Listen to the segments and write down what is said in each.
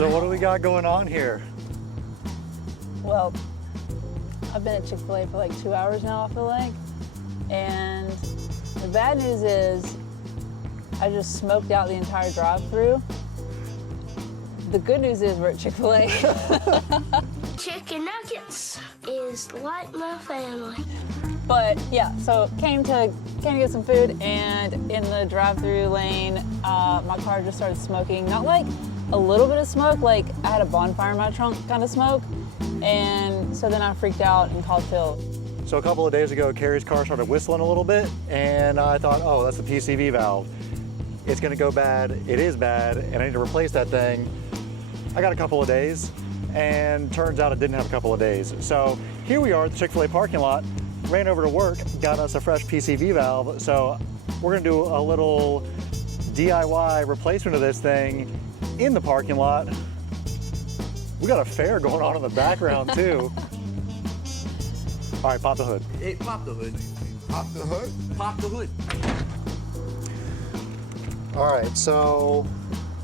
So what do we got going on here? Well, I've been at Chick-fil-A for like 2 hours now, I feel like. And the bad news is I just smoked out the entire drive-thru. The good news is we're at Chick-fil-A. Chicken nuggets is like my family. But yeah, so came to get some food, and in the drive-thru lane, my car just started smoking. Not like a little bit of smoke, like I had a bonfire in my trunk kind of smoke. And so then I freaked out and called Phil. So a couple of days ago, Carrie's car started whistling a little bit, and I thought, oh, that's the PCV valve. It's gonna go bad, it is bad, and I need to replace that thing. I got a couple of days, and turns out it didn't have a couple of days. So here we are at the Chick-fil-A parking lot, ran over to work, got us a fresh PCV valve. So we're gonna do a little DIY replacement of this thing in the parking lot. We got a fair going on in the background too. All right, pop the hood. Hey, pop the hood. Pop the hood? Pop the hood. All right, so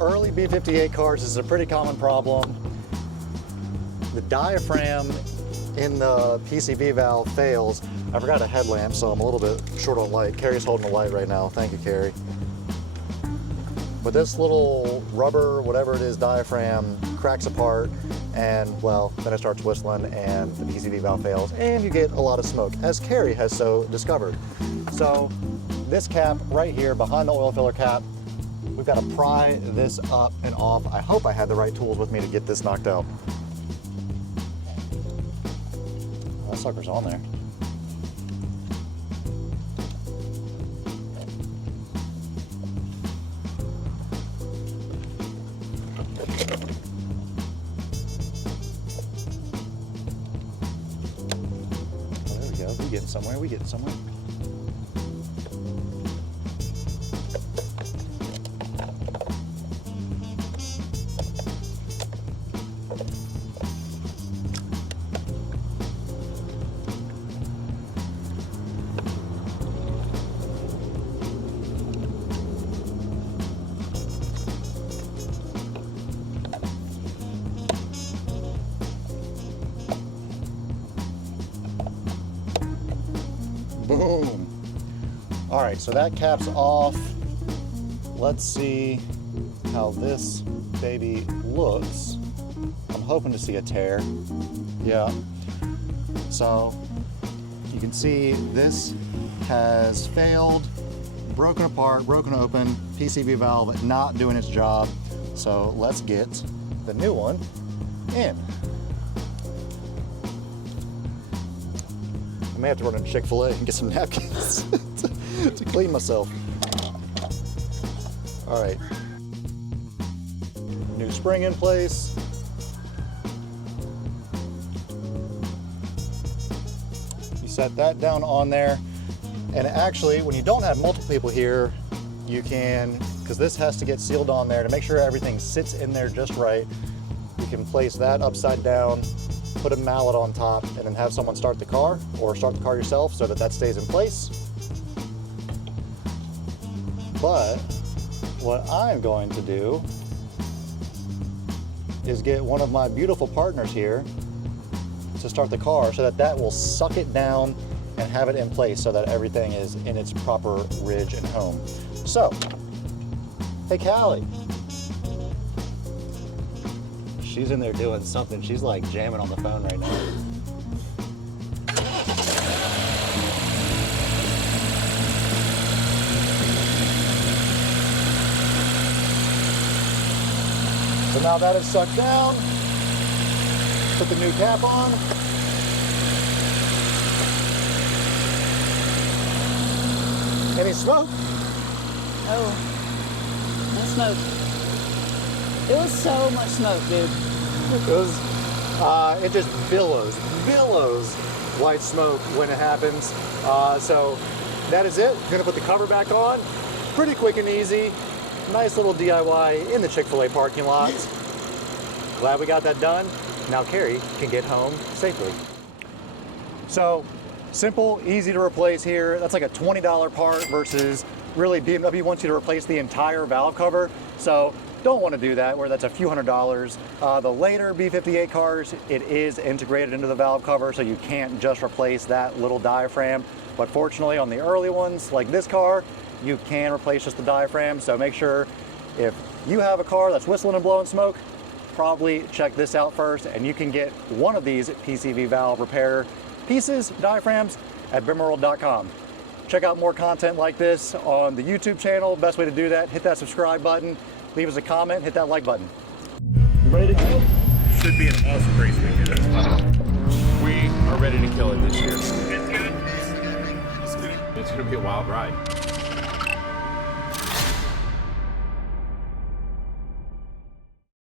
early B58 cars is a pretty common problem. The diaphragm in the PCV valve fails. I forgot a headlamp, so I'm a little bit short on light. Carrie's holding the light right now. Thank you, Carrie. But this little rubber, whatever it is, diaphragm cracks apart, and well, then it starts whistling and the PCV valve fails, and you get a lot of smoke, as Carrie has so discovered. So this cap right here behind the oil filler cap, we've got to pry this up and off. I hope I had the right tools with me to get this knocked out. Oh, that sucker's on there. We getting somewhere, we getting somewhere. Boom. All right, so that cap's off. Let's see how this baby looks. I'm hoping to see a tear. Yeah. So you can see this has failed, broken apart, broken open, PCV valve not doing its job. So let's get the new one in. I may have to run to Chick-fil-A and get some napkins to clean myself. All right. New spring in place. You set that down on there. And actually, when you don't have multiple people here, you can, because this has to get sealed on there to make sure everything sits in there just right, you can place that upside down, put a mallet on top, and then have someone start the car or start the car yourself so that that stays in place. But what I'm going to do is get one of my beautiful partners here to start the car so that that will suck it down and have it in place so that everything is in its proper ridge and home. So, hey Callie. She's in there doing something. She's like jamming on the phone right now. So now that is sucked down, put the new cap on. Any smoke? Oh, no smoke. It was so much smoke, dude. It just billows white smoke when it happens. So that is it. Gonna put the cover back on. Pretty quick and easy. Nice little DIY in the Chick-fil-A parking lot. Glad we got that done. Now Carrie can get home safely. So simple, easy to replace here. That's like a $20 part versus really BMW wants you to replace the entire valve cover. So don't want to do that, where that's a few $100s. The later B58 cars, it is integrated into the valve cover, so you can't just replace that little diaphragm. But fortunately, on the early ones, like this car, you can replace just the diaphragm. So make sure if you have a car that's whistling and blowing smoke, probably check this out first, and you can get one of these PCV valve repair pieces, diaphragms, at BimmerWorld.com. Check out more content like this on the YouTube channel. Best way to do that, hit that subscribe button, leave us a comment, hit that like button. You ready to go? Should be an awesome race weekend. We are ready to kill it this year. It's good. It's going to be a wild ride.